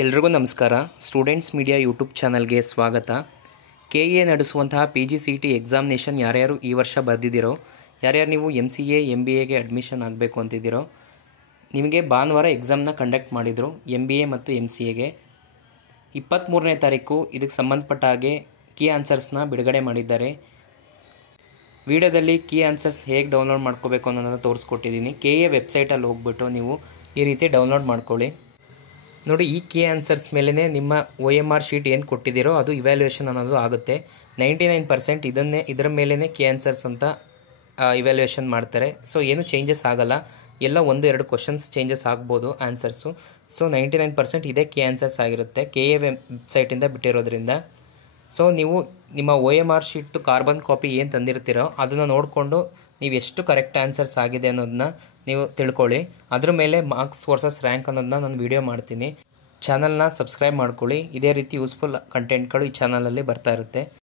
ಎಲ್ರಿಗೂ ನಮಸ್ಕಾರ. Students media YouTube ಚಾನಲ್ಗೆ ಸ್ವಾಗತ. KA ನಡೆಸುವಂತಹ PGCET ಎಕ್ಸಾಮಿನೇಷನ್ ಯಾರ್ಯಾರು ಈ ವರ್ಷ ಬರೆದಿದ್ದೀರೋ, ಯಾರ್ಯಾರು ನೀವು MCA MBAಗೆ ಅಡ್ಮಿಷನ್ ಆಗಬೇಕು ಅಂತಿದ್ದೀರೋ, ನಿಮಗೆ ಭಾನುವಾರ ಎಕ್ಸಾಮ್ನ ಕಂಡಕ್ಟ್ ಮಾಡಿದರು MBA ಮತ್ತು MCAಗೆ. 23ನೇ ತಾರೀಕು ಇದಕ್ಕೆ ಸಂಬಂಧಪಟ್ಟ ಹಾಗೆ ಕೀ ಆನ್ಸರ್ಸ್ನ ಬಿಡುಗಡೆ ಮಾಡಿದ್ದಾರೆ. ವಿಡಿಯೋದಲ್ಲಿ ಕೀ ಆನ್ಸರ್ಸ್ ಹೇಗೆ ಡೌನ್ಲೋಡ್ ಮಾಡ್ಕೋಬೇಕು ಅನ್ನೋದನ್ನು ತೋರಿಸ್ಕೊಟ್ಟಿದ್ದೀನಿ. KA ವೆಬ್ಸೈಟಲ್ಲಿ ಹೋಗ್ಬಿಟ್ಟು ನೀವು ಈ ರೀತಿ ಡೌನ್ಲೋಡ್ ಮಾಡ್ಕೊಳ್ಳಿ. ನೋಡಿ, ಈ ಕೀ ಆನ್ಸರ್ಸ್ ಮೇಲೇ ನಿಮ್ಮ OMR ಶೀಟ್ ಏನು ಕೊಟ್ಟಿದ್ದೀರೋ ಅದು ಇವ್ಯಾಲ್ಯೂಯೇಷನ್ ಅನ್ನೋದು ಆಗುತ್ತೆ. 99% ಇದರ ಮೇಲೇ ಕೀ ಆನ್ಸರ್ಸ್ ಅಂತ ಇವ್ಯಾಲ್ಯೂಯೇಷನ್ ಮಾಡ್ತಾರೆ. ಸೊ ಏನು ಚೇಂಜಸ್ ಆಗಲ್ಲ, ಎಲ್ಲ 1-2 ಕ್ವಶನ್ಸ್ ಚೇಂಜಸ್ ಆಗ್ಬೋದು ಆನ್ಸರ್ಸು. ಸೊ 99% ಇದೇ ಕೀ ಆನ್ಸರ್ಸ್ ಆಗಿರುತ್ತೆ, KA ವೆಬ್ಸೈಟಿಂದ ಬಿಟ್ಟಿರೋದ್ರಿಂದ. ಸೊ ನೀವು ನಿಮ್ಮ OMR ಶೀಟ್ದು ಕಾರ್ಬನ್ ಕಾಪಿ ಏನು ತಂದಿರ್ತೀರೋ ಅದನ್ನು ನೋಡಿಕೊಂಡು ನೀವು ಎಷ್ಟು ಕರೆಕ್ಟ್ ಆನ್ಸರ್ಸ್ ಆಗಿದೆ ಅನ್ನೋದನ್ನ ನೀವು ತಿಳ್ಕೊಳ್ಳಿ. ಅದ್ರ ಮೇಲೆ ಮಾರ್ಕ್ಸ್ ವರ್ಸಸ್ ರ್ಯಾಂಕ್ ಅನ್ನೋದನ್ನ ನಾನು ವಿಡಿಯೋ ಮಾಡ್ತೀನಿ. ಚಾನಲ್ನ ಸಬ್ಸ್ಕ್ರೈಬ್ ಮಾಡ್ಕೊಳ್ಳಿ. ಇದೇ ರೀತಿ ಯೂಸ್ಫುಲ್ ಕಂಟೆಂಟ್ಗಳು ಈ ಚಾನಲಲ್ಲಿ ಬರ್ತಾ ಇರುತ್ತೆ.